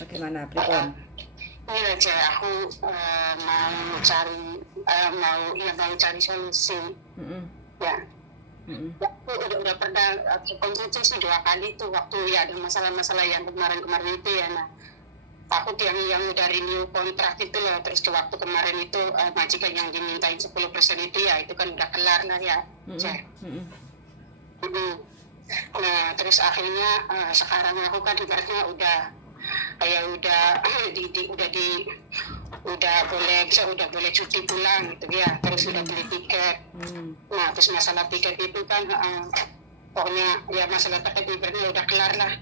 Bagaimana, pripun? Ini aja aku mau cari solusi. Mhm. Ya, Mhm. aku udah pernah konsultasi sih 2 kali tuh waktu ya ada masalah-masalah yang kemarin-kemarin itu ya. Nah, takut yang udah renew kontrak itu loh, terus ke waktu kemarin itu majikan yang dimintain 10% itu ya, itu kan udah kelar lah ya. Mhm. Mhm. Mm-mm. Nah, terus akhirnya sekarang aku kan ibaratnya udah kayak udah udah boleh cuti pulang gitu ya, terus udah beli tiket. Nah, terus masalah tiket itu kan pokoknya ya masalah tiket ibaratnya udah kelar lah.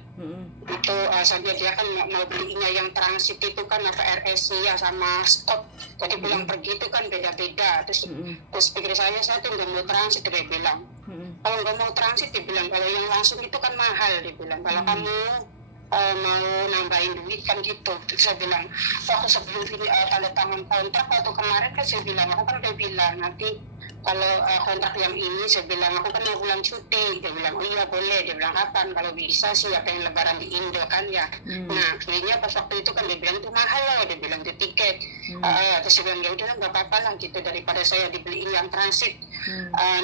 Itu soalnya dia kan mau belinya yang transit itu kan apa RSI ya sama stop, jadi pulang pergi itu kan beda-beda. Terus pikir saya tuh nggak mau transit, dia bilang kalau nggak mau transit, dia bilang kalau yang langsung itu kan mahal, dia bilang kalau kamu mau nambahin duit kan gitu. Terus saya bilang aku sebelum tanda tangan kontrak waktu kemarin kan saya bilang aku kan udah bilang nanti kalau kontrak yang ini, saya bilang aku kan mau pulang cuti. Dia bilang oh iya boleh. Dia bilang kapan, kalau bisa sih apa yang lebaran di Indo kan ya. Nah akhirnya pas waktu itu kan dia bilang itu mahal loh, dia bilang di tiket. Terus saya bilang ya udah nggak apa-apa lah gitu, daripada saya dibeliin yang transit.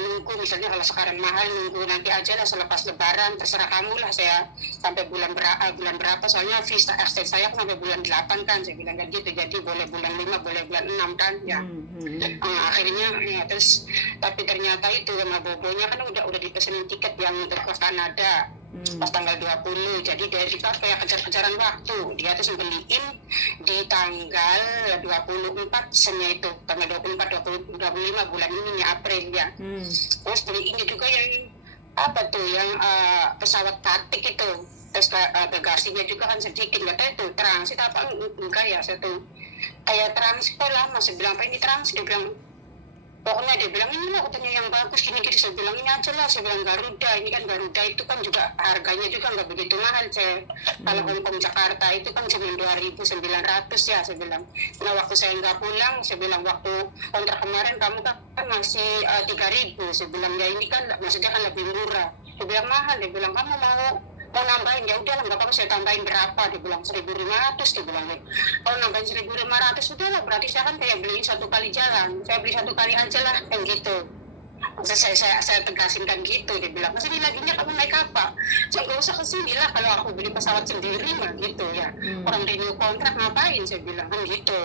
Nunggu misalnya kalau sekarang mahal, nunggu nanti aja lah selepas lebaran, terserah kamu lah. Saya sampai bulan berapa soalnya visa extend saya kan sampai bulan 8 kan, saya bilang kan gitu, jadi boleh bulan 5 boleh bulan 6 kan ya. Akhirnya ya, terus tapi ternyata itu sama bobonya kan udah dipesenin tiket yang untuk ke Kanada pas tanggal 20, jadi dari situ kayak kejar-kejaran waktu. Dia tuh beliin di tanggal 24 sebenarnya itu tanggal 24 25 bulan ini April ya. Terus beliin juga yang apa tuh yang pesawat batik itu, terus bagasinya juga kan sedikit, nggak tahu itu transit apa enggak ya. Saya tuh kayak transit kok lama, saya bilang apa ini transit, dia bilang pokoknya dia bilang ini lah katanya yang bagus gini-gini. Saya bilang ini aja lah, saya bilang Garuda, ini kan Garuda itu kan juga harganya juga nggak begitu mahal saya. Kalau Hongkong Jakarta itu kan cuma 2.900 ya, saya bilang. Nah waktu saya nggak pulang, saya bilang waktu kontrak kemarin kamu kan masih 3.000, saya bilang ya ini kan maksudnya kan lebih murah. Dia bilang mahal, dia bilang kamu mau nambahin ya udah lah nggak apa-apa, saya tambahin berapa, dia bilang 1.500, dia bilang kalau nambahin 1.500 udah lah berarti saya kan kayak beli satu kali jalan, saya beli satu kali aja lah kan gitu. Maksudnya saya tegasin kan gitu, dia bilang masa ini laginya kamu naik apa, saya nggak usah kesini lah kalau aku beli pesawat sendiri mah gitu ya. Orang renew kontrak ngapain, saya bilang kan gitu.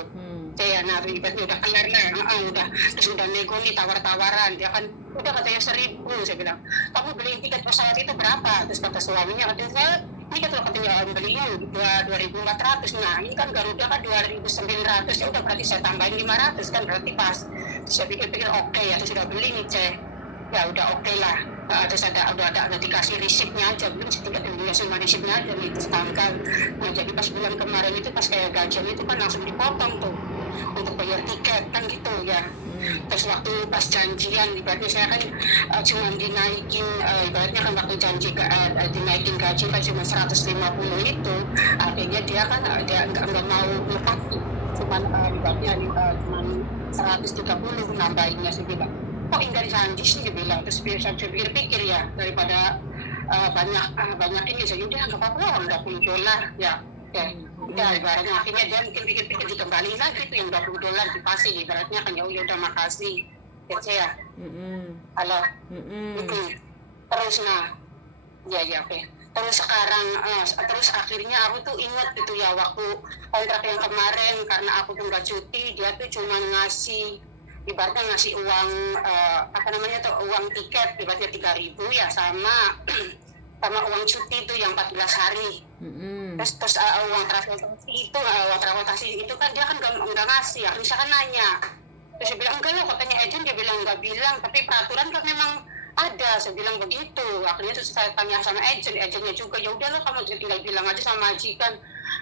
Saya ribetnya udah kelar lah, udah terus udah nego nih tawar-tawaran, dia kan udah katanya 1.000, saya bilang kamu beli tiket pesawat itu berapa, terus kata suaminya katanya saya ini kan kalau katanya belinya 2.400, nah ini kan Garuda kan 2.900, ya udah berarti saya tambahin 500 kan berarti pas. Terus saya pikir-pikir oke ya, terus sudah beli nih cek ya udah oke lah. Terus udah dikasih resipnya aja, belum tinggal cuma resipnya aja nih, terus tanggal. Nah jadi pas bulan kemarin itu pas kayak gajian itu kan langsung dipotong tuh untuk bayar tiket kan gitu ya. Terus waktu pas janjian ibaratnya saya kan cuma dinaikin ibaratnya kan waktu janji dinaikin gaji kan cuma 150 itu, akhirnya dia kan dia nggak mau lepas tuh, cuma ibaratnya cuma 130 nambahinnya. Saya bilang kok enggak janji sih, dia bilang. Terus saya pikir-pikir ya daripada banyak ini, saya udah nggak apa-apa lah $20 ya. Ya ibaratnya akhirnya dia mungkin pikir-pikir dikembaliin lagi tuh yang $20 dikasih, ibaratnya kan ya udah makasih ya saya. Halo. Terus nah ya oke. Terus sekarang terus akhirnya aku tuh ingat gitu ya waktu kontrak yang kemarin, karena aku tuh nggak cuti, dia tuh cuma ngasih ibaratnya ngasih uang apa namanya tuh uang tiket ibaratnya 3.000 ya, sama uang cuti itu yang 14 hari. Terus uang transportasi itu kan dia kan nggak ngasih ya, misalkan nanya. Terus saya bilang enggak loh, katanya agent, dia bilang nggak bilang, tapi peraturan kan memang ada, saya bilang begitu. Akhirnya terus saya tanya sama agentnya juga, ya udah loh kamu tinggal bilang aja sama majikan.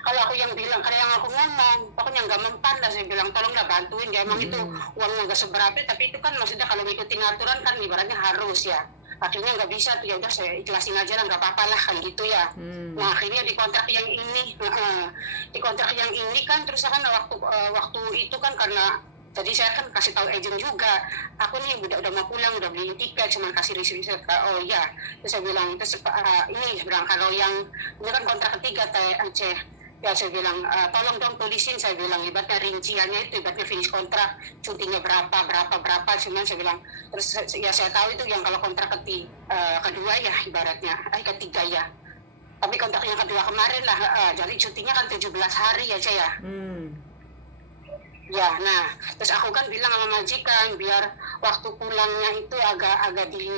Kalau aku yang bilang, kalau yang aku ngomong, pokoknya nggak mempan lah, saya bilang tolonglah bantuin ya, emang itu uangnya nggak seberapa, tapi itu kan maksudnya kalau ngikutin aturan kan ibaratnya harus ya. Akhirnya nggak bisa tuh, ya udah saya ikhlasin aja lah, nggak apa-apa lah kan gitu ya. Nah akhirnya di kontrak yang ini kan terus kan waktu itu kan karena tadi saya kan kasih tahu agent juga, aku nih udah mau pulang, udah beli tiket, cuma kasih receipt. Oh iya, terus saya bilang terus ini bilang kalau yang ini kan kontrak ketiga teh Aceh, Ya saya bilang, tolong dong tulisin, saya bilang, ibaratnya rinciannya itu, ibaratnya finish kontrak, cutinya berapa, cuman saya bilang, terus ya saya tahu itu yang kalau kontrak kedua ya, ibaratnya, ketiga ya. Tapi kontrak yang kedua kemarin lah, jadi cutinya kan 17 hari ya saya. Ya, nah, terus aku kan bilang sama majikan, biar waktu pulangnya itu agak di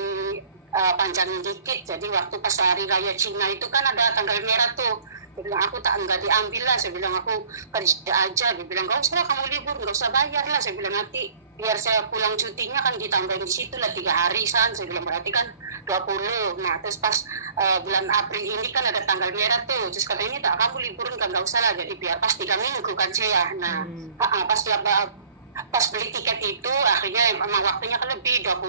panjangin dikit, jadi waktu pas hari raya Cina itu kan ada tanggal merah tuh. Dia bilang aku nggak diambil lah, saya bilang aku kerja aja. Dia bilang nggak usah lah kamu libur, nggak usah bayar lah, saya bilang nanti biar saya pulang cutinya kan ditambahin di situ lah 3 hari san, saya bilang berarti kan 20. Nah terus pas bulan April ini kan ada tanggal merah tuh, terus katanya tak kamu liburin kan nggak usah lah, jadi biar pas 3 minggu kan saya. Nah pas beli tiket itu akhirnya emang waktunya kan lebih 25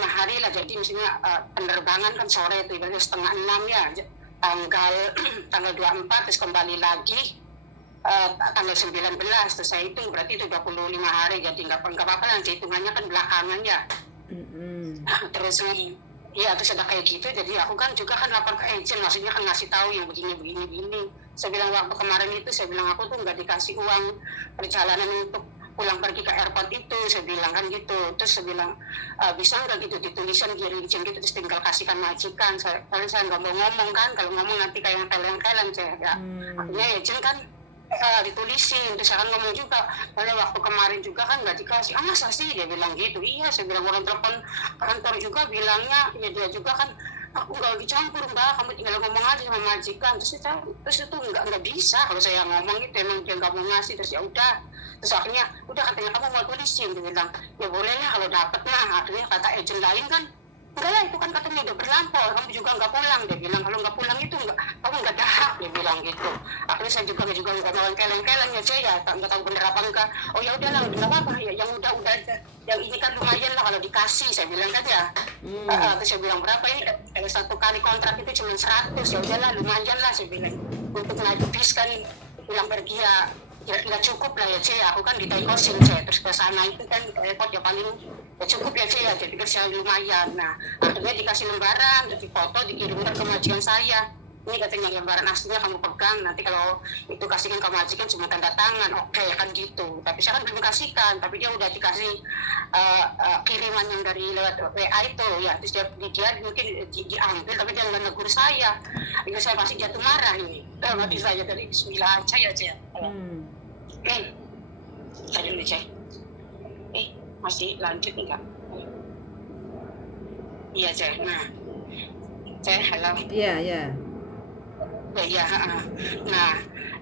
hari lah, jadi misalnya penerbangan kan sore itu ibaratnya 5:30 ya, tanggal 24 terus kembali lagi tanggal 19, terus saya hitung berarti itu 25 hari, jadi nggak apa-apa nanti hitungannya kan belakangan ya. Terus ya terus ada kayak gitu, jadi aku kan juga kan lapor ke agent, maksudnya kan ngasih tahu yang begini. Saya bilang waktu kemarin itu saya bilang aku tuh nggak dikasih uang perjalanan untuk pulang pergi ke airport itu, saya bilang kan gitu. Terus saya bilang bisa nggak gitu ditulisan izin gitu, terus tinggal kasihkan majikan. Saya nggak mau ngomong kan, kalau ngomong nanti kayak yang kalian saya ya. Akhirnya agent kan ditulisin, terus saya kan ngomong juga, karena waktu kemarin juga kan nggak dikasih. Masa sih, dia bilang gitu. Iya, saya bilang orang telepon kantor juga bilangnya, ya dia juga kan aku nggak dicampur mbak, kamu tinggal ngomong aja sama majikan. Terus itu nggak bisa kalau saya ngomong itu, emang dia nggak mau ngasih. Terus ya udah, terus akhirnya udah katanya kamu mau tulisin, dia bilang ya boleh lah kalau dapet. Nah akhirnya kata agent lain kan enggak lah, itu kan katanya udah berlampau, kamu juga nggak pulang. Dia bilang kalau nggak pulang itu kamu nggak ada hak, dia bilang gitu. Akhirnya saya juga nggak mau keleng-keleng ya saya, nggak tahu bener apa enggak. Oh ya udahlah, udah apa ya, yang udah aja, yang ini kan lumayan lah kalau dikasih, saya bilang kan ya. Terus saya bilang berapa ini, satu kali kontrak itu cuma 100, ya udahlah lumayan lah, saya bilang untuk naik bis kan pulang pergi ya nggak cukup lah ya saya, aku kan ditaikosin saya, terus ke sana itu kan repot ya, paling ya cukup ya saya, jadi kan saya lumayan. Nah akhirnya dikasih lembaran, jadi foto dikirimkan ke majikan saya, ini katanya lembaran aslinya kamu pegang, nanti kalau itu kasihkan ke majikan cuma tanda tangan, oke kan gitu. Tapi saya kan belum kasihkan, tapi dia udah dikasih kiriman yang dari lewat WA itu ya, terus dia mungkin diambil, tapi dia nggak negur saya. Itu saya pasti jatuh marah ini. Nanti saya dari bismillah aja ya saya. Tadi nih cek. Masih lanjut enggak? Iya cek. Nah, cek halo. Iya. Ya. Nah,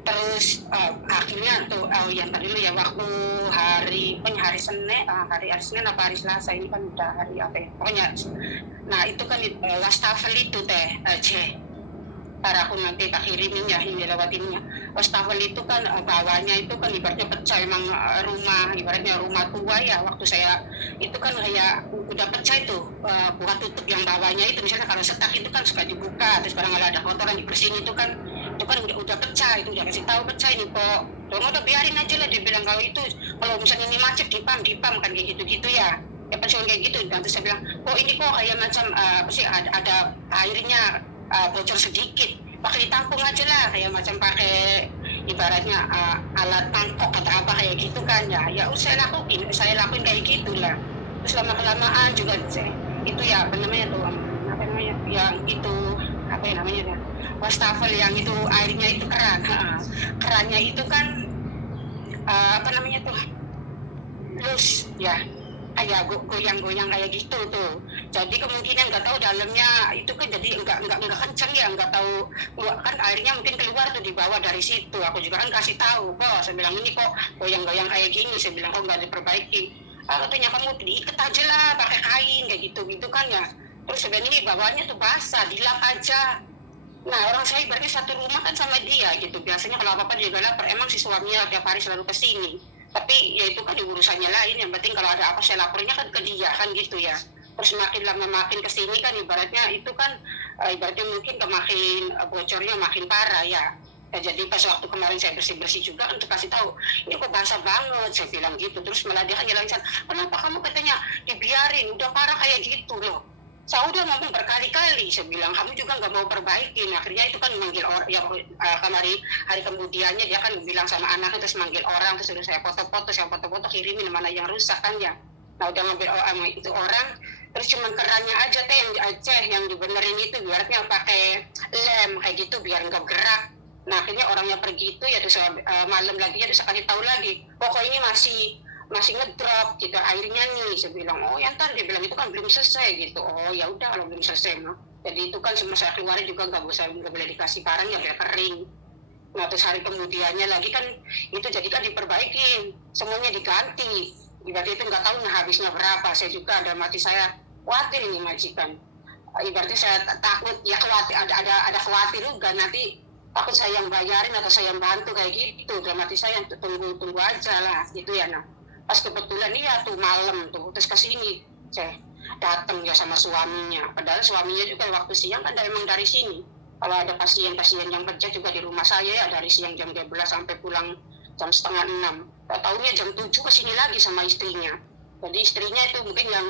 terus akhirnya tuh yang tadi lu ya, waktu hari Senin, hari Senin apa hari Selasa ini kan udah hari apa ya? Pokoknya, nah itu kan wastafel itu C. Ntar aku nanti tak kirimin ya, ini lewatinnya. Wastafel itu kan bawahnya itu kan ibaratnya pecah, emang ibaratnya rumah tua ya. Waktu saya itu kan kayak udah pecah itu, bukan tutup yang bawahnya itu, misalnya kalau setak itu kan suka dibuka, terus kalau ada kotoran dibersihin itu kan udah pecah, itu udah kasih tahu pecah ini kok. Dong udah biarin aja lah, dia bilang kalau misalnya ini macet dipam kan kayak gitu ya. Ya pasti kayak gitu. Dan terus saya bilang, ini kok kayak macam ada airnya bocor sedikit, pakai ditampung aja lah, kayak macam pakai ibaratnya alat mangkok atau apa kayak gitu kan ya. Ya saya lakuin kayak gitulah. Terus lama-kelamaan juga itu ya apa namanya yang itu apa ya namanya wastafel yang itu airnya itu kerannya itu kan apa namanya tuh lus ya, kayak goyang-goyang kayak gitu tuh. Jadi kemungkinan nggak tahu dalamnya itu kan jadi nggak kencang ya, nggak tahu kan airnya mungkin keluar tuh di bawah dari situ. Aku juga kan kasih tahu, bos, saya bilang ini kok goyang-goyang kayak gini, saya bilang kok nggak diperbaiki. Katanya kamu diikat aja lah pakai kain kayak gitu kan ya. Terus sebenarnya ini bawahnya tuh basah, dilap aja. Nah orang saya berarti satu rumah kan sama dia gitu, biasanya kalau apa-apa dia lapor, emang si suaminya tiap hari selalu kesini. Tapi ya itu kan urusannya lain, yang penting kalau ada apa saya lapornya kan ke dia kan gitu ya. Terus makin lama makin kesini kan ibaratnya itu kan ibaratnya mungkin makin bocornya makin parah ya. Jadi pas waktu kemarin saya bersih juga untuk kasih tahu, ini kok basah banget, saya bilang gitu. Terus malah dia kan nyalain, kenapa kamu katanya dibiarin, udah parah kayak gitu loh. Saya udah ngomong berkali-kali, saya bilang kamu juga nggak mau perbaikin. Akhirnya itu kan manggil orang, ya kemarin hari kemudiannya dia kan bilang sama anaknya, terus manggil orang, terus suruh saya foto-foto kirimin mana yang rusak kan ya. Nah udah ngambil itu orang, terus cuman kerannya aja teh yang dibenerin itu, biarnya pakai lem kayak gitu biar nggak gerak. Nah akhirnya orangnya pergi itu ya, terus malam lagi ya, terus saya kasih tahu lagi, pokoknya masih ngedrop gitu airnya nih. Saya bilang oh ya ntar, dia bilang itu kan belum selesai gitu. Oh ya udah kalau belum selesai mah, jadi itu kan semua saya keluarin juga nggak boleh dikasih barang ya biar kering. Nah terus hari kemudiannya lagi kan itu jadi kan diperbaikin, semuanya diganti. Ibaratnya itu nggak tahu nah habisnya berapa. Saya juga ada mati saya khawatir ini majikan. Ibaratnya saya takut ya, khawatir ada khawatir juga nanti takut saya yang bayarin atau saya yang bantu kayak gitu. Dalam hati saya tunggu aja lah gitu ya. Nah pas kebetulan iya tuh malam tuh terus kesini saya datang ya sama suaminya, padahal suaminya juga waktu siang kan emang dari sini. Kalau ada pasien-pasien yang kerja juga di rumah saya ya dari siang jam 12 sampai pulang jam setengah 6. Tahunya jam 7 kesini lagi sama istrinya. Jadi istrinya itu mungkin yang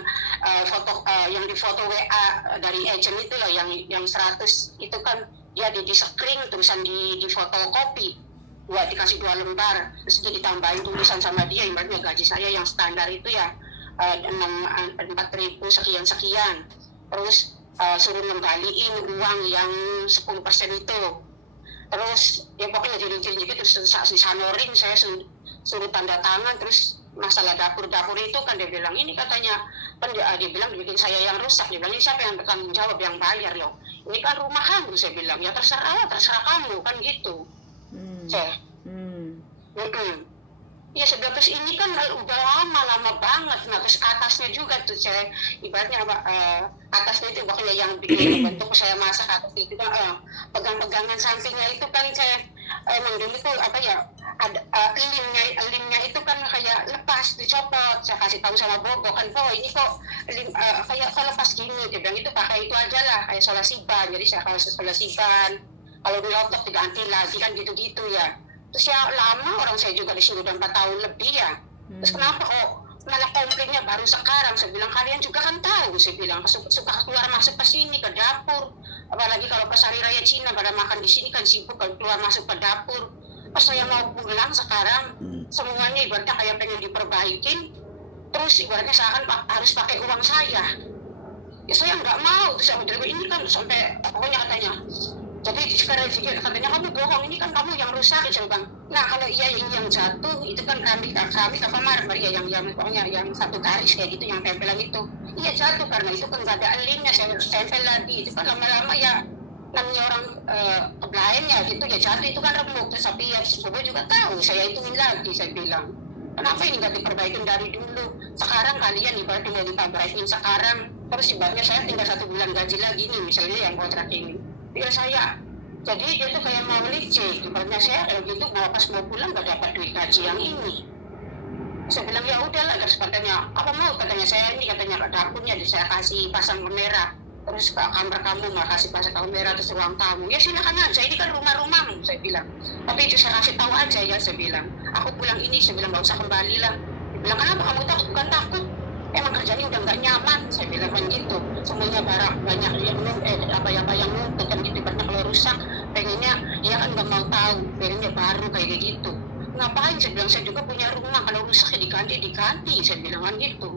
yang di foto WA dari agent itu lah, yang 100 itu kan dia di screen tulisan di fotokopi buat dikasih 2 lembar, terus ditambahin tulisan sama dia, ibaratnya gaji saya yang standar itu ya 4.000 sekian, terus suruh ngembaliin uang yang 10% itu, terus ya pokoknya jadi terus disanorin, saya suruh tanda tangan. Terus masalah dapur itu kan dia bilang ini katanya kan dia bilang bikin saya yang rusak. Dia bilang ini siapa yang bertanggung jawab, yang bayar loh, ini kan rumah kamu. Saya bilang ya terserah kamu kan gitu. Ya sudah, terus ini kan udah lama banget. Nah terus atasnya juga tuh saya ibaratnya atasnya itu pokoknya yang bikin bentuk saya masak atas itu kan pegang-pegangan sampingnya itu kan saya emang dulu tuh apa ya ada limnya itu kan kayak lepas dicopot. Saya kasih tahu sama Bobo kan, ini kok kayak lepas gini. Dia bilang itu pakai itu aja lah kayak solasi ban. Jadi saya kasih solasi ban, kalau dilotok diganti lagi kan gitu-gitu ya. Terus ya lama, orang saya juga di sini udah 4 tahun lebih ya. Terus kenapa kok malah komplainnya baru sekarang? Saya bilang kalian juga kan tahu, saya bilang suka keluar masuk ke sini ke dapur. Apalagi kalau pas hari raya Cina pada makan di sini kan sibuk kan keluar masuk ke dapur. Pas saya mau pulang sekarang semuanya ibaratnya kayak pengen diperbaikin. Terus ibaratnya saya kan harus pakai uang saya. Ya saya nggak mau. Terus saya bilang ini kan sampai pokoknya katanya. Jadi sekarang katanya kamu bohong, ini kan kamu yang rusak ya bang. Nah kalau iya ini yang jatuh itu kan keramik apa marmer ya, yang pokoknya yang satu garis kayak gitu yang tempelan itu. Iya jatuh karena itu kan nggak ada elimnya, saya tempel lagi. Itu kan lama-lama ya namanya orang kebelain ya gitu ya jatuh, itu kan remuk. Terus tapi ya Bobo juga tahu, saya hitungin lagi, saya bilang kenapa ini nggak diperbaikin dari dulu? Sekarang kalian ibaratnya mau diperbaikin sekarang, terus ibaratnya saya tinggal 1 bulan gaji lagi nih misalnya yang kontrak ini. Ya saya, jadi dia tuh kayak mau licik. Ibaratnya saya kayak gitu, pas mau pulang gak dapat duit gaji yang ini. Saya bilang ya udahlah, terus katanya apa mau, katanya saya ini katanya dapurnya saya kasih pasang kamera, terus ke kamar kamu mau kasih pasang kamera, terus ruang tamu ya silakan aja, ini kan rumahmu, saya bilang. Tapi itu saya kasih tahu aja ya, saya bilang aku pulang ini, saya bilang gak usah kembali lah. Dia bilang kenapa kamu takut? Bukan takut, emang kerjanya udah nggak nyaman, saya bilang kan gitu. Semuanya barang banyak yang apa yang nuntut kan gitu. Karena kalau rusak pengennya ya kan nggak mau tahu, pengennya baru kayak gitu. Ngapain, saya bilang saya juga punya rumah, kalau rusak ya diganti, saya bilang kan gitu.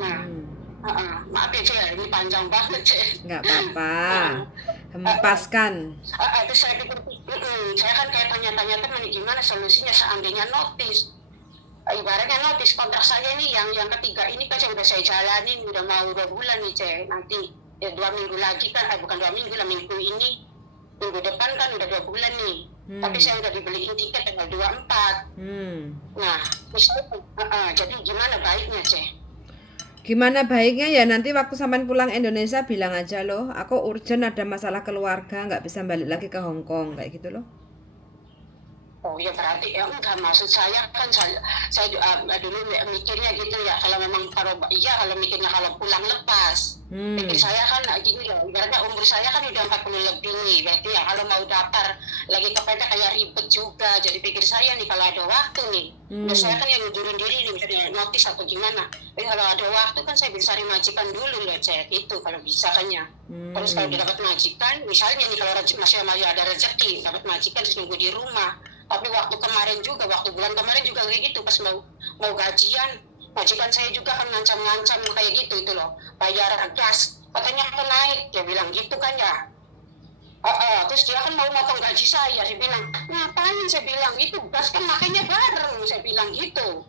Nah maaf ya Cek, ini panjang banget Cek. Nggak apa-apa, hempaskan. Terus saya pikir saya kan kayak tanya-tanya teman gimana solusinya seandainya notis. Ibaratnya notis kontrak saya nih yang ketiga ini kan udah saya jalanin, udah mau 2 bulan nih Cek. Nanti ya 2 minggu lagi kan, bukan 2 minggu lah, minggu ini, minggu depan kan udah 2 bulan nih. Tapi saya udah dibeliin tiket tanggal 24. Nah misalnya jadi gimana baiknya Cek? Gimana baiknya ya nanti waktu sampean pulang Indonesia bilang aja loh, aku urgent ada masalah keluarga, nggak bisa balik lagi ke Hong Kong kayak gitu loh. Oh ya berarti ya enggak, maksud saya kan saya dulu mikirnya gitu ya, kalau memang kalau mikirnya kalau pulang lepas. Pikir saya kan gini loh, ibaratnya umur saya kan udah 40 lebih nih, berarti ya kalau mau daftar lagi kepepet kayak ribet juga. Jadi pikir saya nih kalau ada waktu nih, saya kan yang ngundurin diri nih, misalnya notis atau gimana. Tapi kalau ada waktu kan saya bisa cari majikan dulu loh, saya gitu kalau bisa kan ya. Terus kalau dapat majikan, misalnya nih kalau masih ada rezeki dapat majikan terus nunggu di rumah. Tapi waktu kemarin juga, waktu bulan kemarin juga kayak gitu, pas mau gajian, majikan saya juga kan ngancam-ngancam kayak gitu itu loh, bayar gas katanya akan naik, dia bilang gitu kan ya. Terus dia kan mau motong gaji saya bilang ngapain, saya bilang itu gas kan makanya bareng, saya bilang gitu.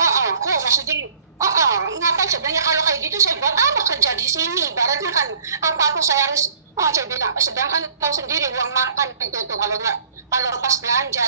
Kok maksudnya ngapain sebenarnya kalau kayak gitu, saya buat apa kerja di sini, ibaratnya kan apa aku saya harus, saya bilang sedangkan tahu sendiri uang makan itu tuh kalau pas belanja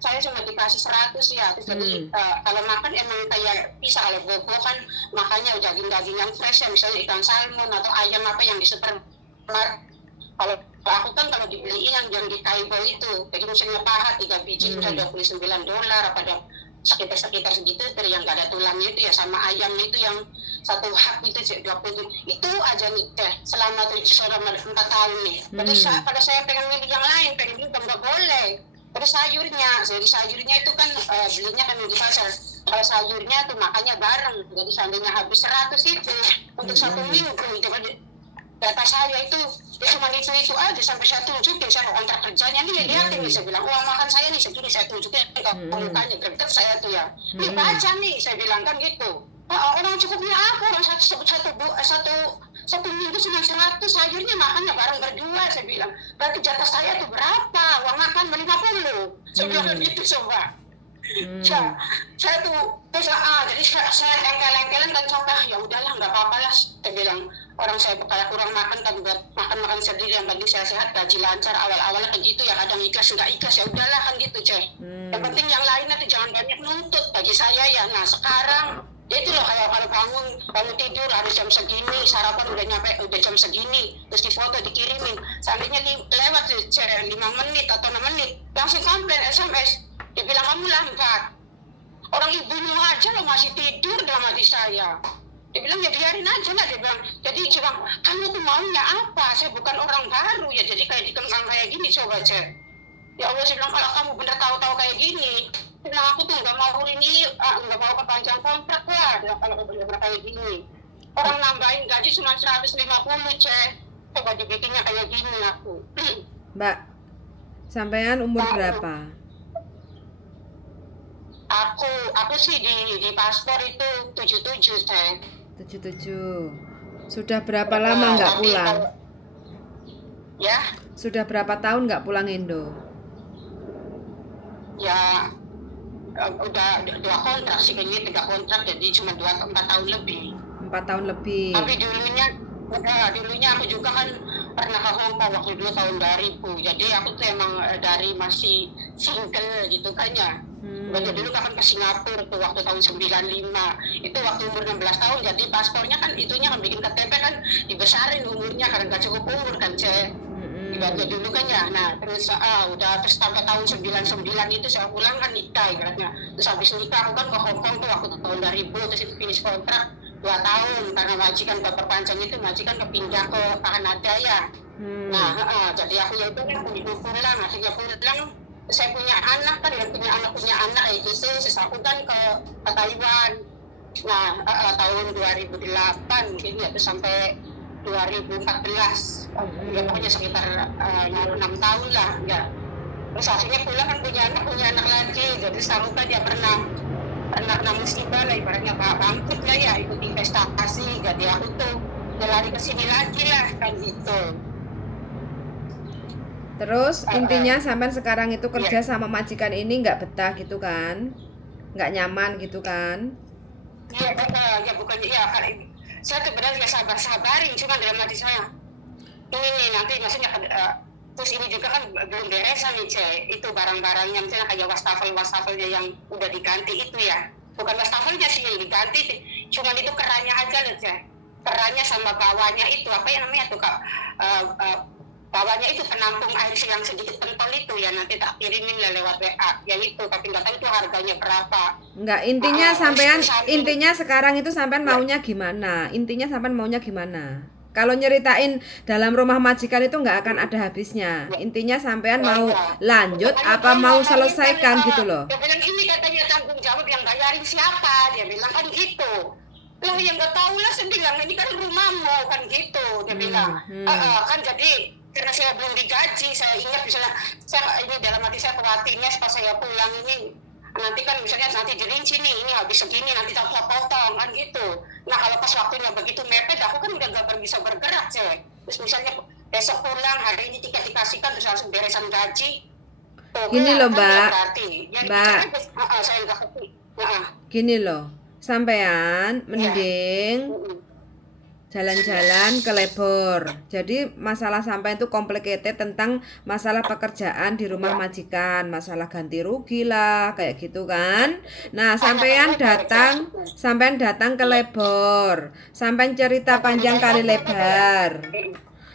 saya cuma dikasih 100 ya, terus jadi kalau makan emang kayak bisa, kalau bobo kan makanya daging-daging yang fresh ya, misalnya ikan salmon atau ayam apa yang di supermarket. Kalau aku kan kalau dibeliin yang di Taibo itu, jadi misalnya paha 3 biji sudah $29, apa ada sekitar segitu, dari yang gak ada tulangnya itu ya, sama ayam itu yang satu hak itu 20 itu aja nih selama 4 tahun nih. Terus pada saya pengen milih yang lain, pengen milih nggak boleh. Terus sayurnya itu kan belinya kan di pasar. Kalau sayurnya tuh makanya bareng, jadi seandainya habis 100 itu untuk 1 minggu itu data saya itu ya cuma itu aja sampai saya tunjukin saya kontrak kerjanya nih, lihatin nih, saya bilang uang makan saya nih segini, saya tunjukin ke mukanya greget saya tuh ya, nih baca nih, saya bilang kan gitu. Orang cukupnya apa, orang satu minggu cuma 100, sayurnya makannya bareng berdua, saya bilang berarti jatah saya tuh berapa, uang makan 50, saya bilang gitu coba. Saya tuh terus jadi saya engkel-engkelan dan coba ya udahlah nggak apa-apa lah, saya bilang orang saya kayak kurang makan kan buat makan sendiri, yang penting saya sehat, gaji lancar, awal-awalnya kan gitu ya, kadang ikhlas nggak ikhlas ya udahlah kan gitu yang penting yang lainnya tuh jangan banyak nuntut bagi saya ya. Nah sekarang ya itu loh, kayak kalau bangun tidur harus jam segini, sarapan udah jam segini, terus difoto dikirimin, seandainya lewat 5 menit atau 6 menit langsung komplain SMS, dia bilang kamu lambat, orang ibunya aja lo masih tidur dalam hati saya. Dia bilang ya biarin aja lah, dia bilang jadi bilang kamu tuh maunya apa, saya bukan orang baru ya, jadi kayak dikengkang kayak gini coba ya Allah, saya bilang kalau kamu bener tahu kayak gini, dia bilang aku tuh nggak mau ini, nggak mau perpanjang kontrak lah, kalau bener kayak gini, orang nambahin gaji cuma 150 coba dibikinnya kayak gini aku. Mbak, sampean umur berapa? Aku sih di paspor itu 77 77. Sudah berapa lama nggak pulang? Ya. Sudah berapa tahun nggak pulang Indo? Ya udah 2 kontrak sih kayaknya, 3 kontrak, jadi cuma 4 tahun lebih. 4 tahun lebih. Tapi dulunya aku juga kan pernah ke Hong Kong waktu dulu tahun 2000. Jadi aku tuh emang dari masih single gitu kan ya. Waktu dulu kan ke Singapura tuh waktu tahun 95. Itu waktu umur 16 tahun, jadi paspornya kan itunya kan bikin KTP kan dibesarin umurnya karena gak cukup umur kan Waktu dulu kan ya. Nah terus udah terus sampai tahun 99 itu saya pulang kan nikah ibaratnya. Terus habis nikah aku kan ke Hong Kong tuh waktu tahun 2000, terus itu finish kontrak 2 tahun karena majikan perpanjang itu, majikan kepindah ke Kanada ya. Nah jadi aku ya udah pulang, akhirnya pulang. Saya punya anak kan, punya anak gitu, terus aku kan ke Taiwan. Nah tahun 2008 mungkin ya, terus sampai 2014 ya pokoknya sekitar 6 tahun lah ya. Terus akhirnya pulang kan punya anak lagi, jadi aku kan dia pernah musibah lah, ibaratnya bangkrut lah ya, ikut investasi, jadi aku tuh lari ke sini lagi lah kan gitu. Terus intinya sampai sekarang itu kerja sama majikan ini nggak betah gitu kan, nggak nyaman gitu kan? Iya ya bukannya ya, saya sebenarnya sabarin, cuma dalam hati saya ini nih nanti maksudnya terus ini juga kan belum beresan nih itu barang-barangnya, misalnya kayak wastafelnya yang udah diganti itu ya, bukan wastafelnya sih yang diganti, cuma itu kerannya aja loh kerannya sama bawahnya itu apa yang namanya tuh bawahnya itu penampung air yang sedikit pentol itu ya, nanti tak kirimin lah lewat WA ya itu, tapi nggak tahu itu harganya berapa. Enggak, intinya sampean intinya sekarang itu sampean maunya gimana? Intinya sampean maunya gimana? Kalau nyeritain dalam rumah majikan itu nggak akan ada habisnya. Intinya sampean mau lanjut apa mau selesaikan gitu loh. Dia bilang ini katanya tanggung jawab yang bayarin siapa? Dia bilang kan gitu. Loh yang nggak tahu lah sendiri, ini kan rumahmu kan gitu. Dia bilang kan jadi karena saya belum digaji, saya ingat misalnya saya ini dalam hati saya khawatirnya pas saya pulang ini nanti kan misalnya nanti dirinci nih ini habis segini nanti tak potong kan gitu. Nah kalau pas waktunya begitu mepet aku kan udah nggak bisa bergerak sih. Terus misalnya besok pulang hari ini tiket dikasihkan terus langsung beresan gaji. Gini loh Mbak, Mbak, saya gini loh, sampean mending jalan-jalan ke Lebor. Jadi masalah sampai itu complicated tentang masalah pekerjaan di rumah majikan, masalah ganti rugi lah, kayak gitu kan. Nah, sampean datang ke Lebor, sampean cerita panjang kali lebar.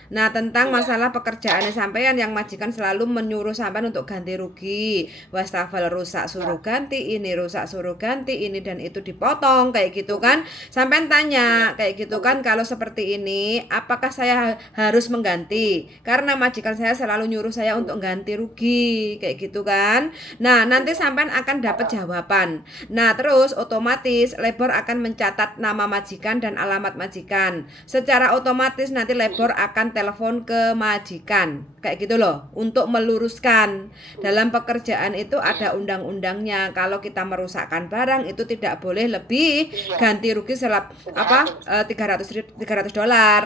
Nah, tentang masalah pekerjaan sampean yang majikan selalu menyuruh sampean untuk ganti rugi. Wastafel rusak suruh ganti ini, rusak suruh ganti ini dan itu dipotong kayak gitu kan. Sampean tanya kayak gitu kan, kalau seperti ini apakah saya harus mengganti? Karena majikan saya selalu nyuruh saya untuk ganti rugi kayak gitu kan. Nah, nanti sampean akan dapat jawaban. Nah, terus otomatis Lebor akan mencatat nama majikan dan alamat majikan. Secara otomatis nanti Lebor akan telepon ke majikan kayak gitu loh untuk meluruskan. Dalam pekerjaan itu ada undang-undangnya, kalau kita merusakkan barang itu tidak boleh lebih ganti rugi $300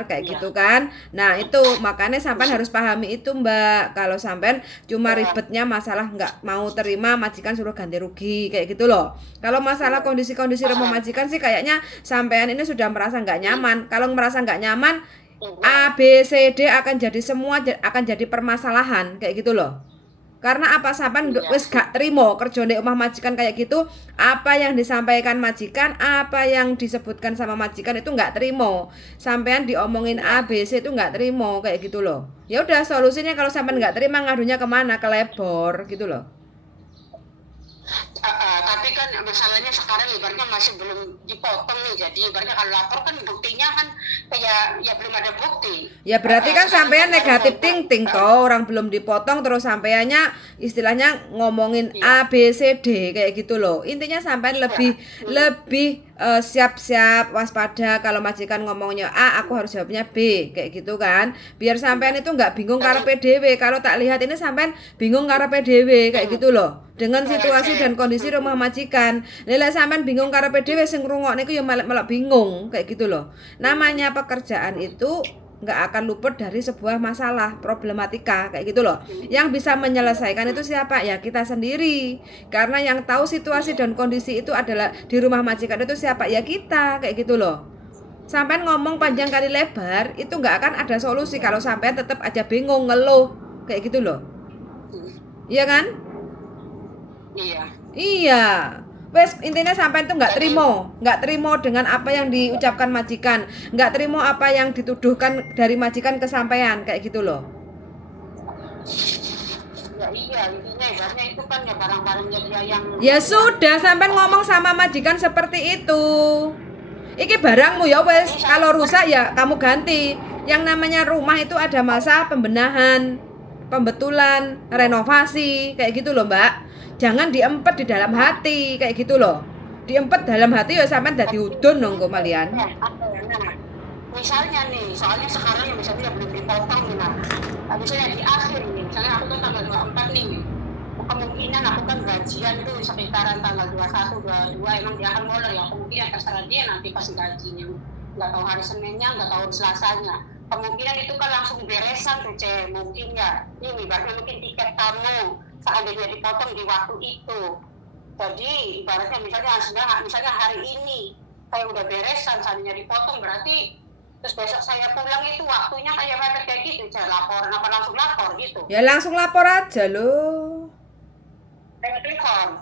kayak gitu kan. Nah itu makanya sampean harus pahami itu Mbak. Kalau sampean cuma ribetnya masalah nggak mau terima majikan suruh ganti rugi kayak gitu loh. Kalau masalah kondisi-kondisi rumah majikan sih kayaknya sampean ini sudah merasa nggak nyaman. Kalau merasa nggak nyaman, A, B, C, D akan jadi permasalahan kayak gitu loh. Karena apa sampean wis gak terima kerja di rumah majikan kayak gitu, apa yang disampaikan majikan, apa yang disebutkan sama majikan itu nggak terima. Sampean diomongin A, B, C itu nggak terima kayak gitu loh. Ya udah solusinya kalau sampean nggak terima ngadunya kemana? Ke Lebor gitu loh. Tapi kan masalahnya sekarang ibaratnya masih belum dipotong nih, jadi ibaratnya kalau lapor kan buktinya kan kayak ya belum ada bukti. Ya berarti kan sampean negatif thinking toh, orang belum dipotong terus sampeannya istilahnya ngomongin A B C D kayak gitu loh. Intinya sampean lebih siap-siap waspada kalau majikan ngomongnya A, aku harus jawabnya B kayak gitu kan. Biar sampean itu nggak bingung karepe dhewe. Kalau tak lihat ini sampean bingung karepe dhewe kayak gitu loh. Dengan situasi dan kondisi rumah majikan. Lha sampean bingung karepe dhewe sing ngrungokne iku ya malah bingung kayak gitu loh. Namanya pekerjaan itu nggak akan luput dari sebuah masalah, problematika kayak gitu loh. Yang bisa menyelesaikan itu siapa? Ya kita sendiri. Karena yang tahu situasi dan kondisi itu adalah di rumah majikan itu siapa? Ya kita kayak gitu loh. Sampean ngomong panjang kali lebar itu nggak akan ada solusi kalau sampean tetap aja bingung ngeluh kayak gitu loh. Iya kan? Iya. Wes intinya sampai itu nggak terima dengan apa yang diucapkan majikan, nggak terima apa yang dituduhkan dari majikan ke sampean kayak gitu loh. Ya iya, intinya ibaratnya itu kan ya barang-barangnya dia yang. Ya sudah, sampean ngomong sama majikan seperti itu. Iki barangmu ya wes, kalau rusak ya kamu ganti. Yang namanya rumah itu ada masa pembenahan, pembetulan, renovasi kayak gitu loh Mbak. Jangan diempet di dalam hati kayak gitu loh. Diempet dalam hati ya sampean dadi udun nongko malian. Misalnya nih, soalnya sekarang misalnya belum dipotong nih nah. Misalnya di akhir nih, misalnya aku kan tanggal 24 nih. Kemungkinan aku kan gajian tuh sekitaran tanggal 21, 22 emang dia akan mulai ya. Kemungkinan terserah dia nanti pas gajinya. Nggak tahu hari Seninnya, nggak tahu Selasanya. Kemungkinan itu kan langsung beresan tuh cek. Mungkin ya, ini ibaratnya mungkin tiket kamu seandainya dipotong di waktu itu. Jadi ibaratnya misalnya hari ini saya udah beresan seandainya dipotong berarti terus besok saya pulang itu waktunya kayak mepet kayak gitu. Saya laporan apa langsung lapor gitu. Ya langsung lapor aja loh. Telepon.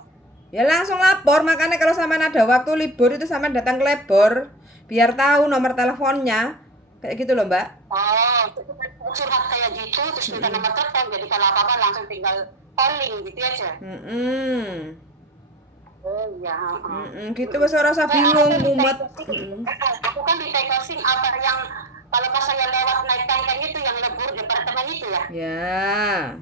Ya langsung lapor, makanya kalau sampean ada waktu libur itu sampean datang ke Lebor biar tahu nomor teleponnya. Kayak gitu loh Mbak. Oh, curhat kayak gitu terus minta nomor telepon jadi kalau apa-apa langsung tinggal calling gitu aja. Oh iya. Gitu wis ora usah bingung mumet. Aku kan di tekosin apa yang Kalau pas saya lewat naik tangga itu yang lebur departemen itu ya. Ya.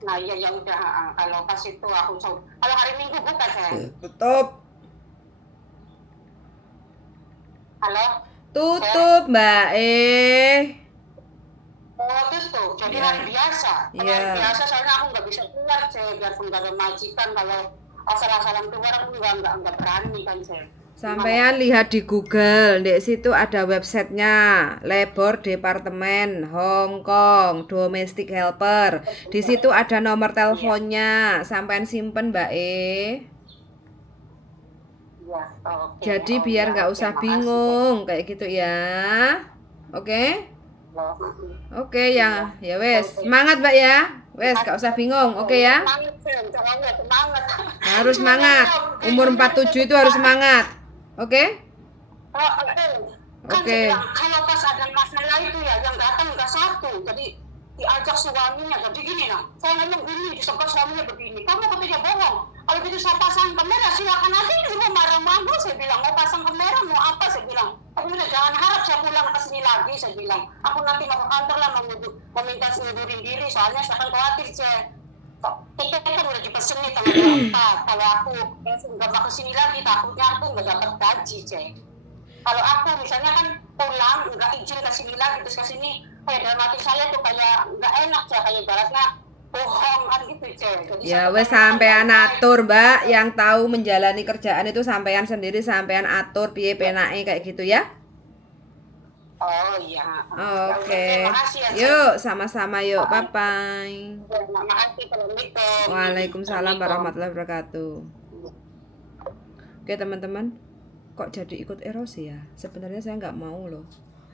Nah ya ya udah, kalau pas itu aku kalau hari Minggu buka saya. Tutup. Halo. Tutup Mbak Oh tutup, jadi ya. hari biasa. Kalau hari biasa soalnya aku nggak bisa keluar saya, biarpun nggak ada majikan, kalau asal-asalan keluar aku nggak berani kan saya. Sampean lihat di Google, di situ ada websitenya, Labor Departemen Hong Kong Domestic Helper. Di situ ada nomor teleponnya, sampean simpen Mbak Ya, okay. Jadi biar nggak usah bingung kayak gitu ya. Oke? Oke ya, ya wes. Semangat Mbak ya. Wes, nggak usah bingung. Oke ya? Harus semangat. Umur 47 itu harus semangat. Oke? Oke. Kalau pas ada masalah itu ya yang datang nggak satu, jadi diajak suaminya, jadi gini saya ngomong gini, disebut suaminya begini, kamu ketika bohong, kalau gitu saya pasang kamera silakan aja, di rumah marah-marah, saya bilang mau pasang kamera mau apa, saya bilang, aku bilang jangan harap saya pulang ke sini lagi, saya bilang, aku nanti mau ke kantor lah meminta ngundurin diri, soalnya saya akan khawatir tiket kan udah dipesen nih tanggal 24, kalau aku nggak mau kesini lagi takutnya aku nggak dapat gaji kalau aku misalnya kan pulang nggak izin ke sini lagi terus ke sini kayak dalam hati saya tuh kayak nggak enak kayak ibaratnya bohong kan gitu ya wes sampean atur Mbak, yang tahu menjalani kerjaan itu sampean sendiri, sampean atur piye penake kayak gitu ya. Oh iya. Oke. Yuk sama-sama yuk. Bye bye. Waalaikumsalam warahmatullahi wabarakatuh. Oke teman-teman, kok jadi ikut erosi ya? Sebenarnya saya nggak mau loh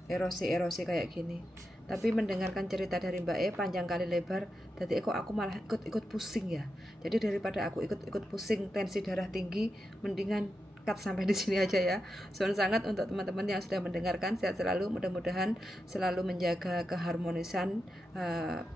erosi kayak gini. Tapi mendengarkan cerita dari Mbak panjang kali lebar, jadi kok aku malah ikut pusing ya. Jadi daripada aku ikut pusing, tensi darah tinggi, mendingan cut sampai di sini aja ya. Soal sangat untuk teman-teman yang sudah mendengarkan, sehat selalu, mudah-mudahan selalu menjaga keharmonisan,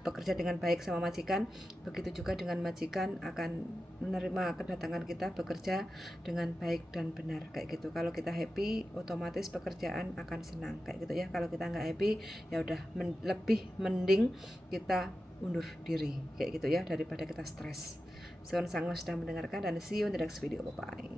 bekerja dengan baik sama majikan. Begitu juga dengan majikan akan menerima kedatangan kita bekerja dengan baik dan benar kayak gitu. Kalau kita happy, otomatis pekerjaan akan senang kayak gitu ya. Kalau kita nggak happy, ya udah lebih mending kita undur diri kayak gitu ya daripada kita stres. Soal sangat sudah mendengarkan dan see you in the next video. Bye bye.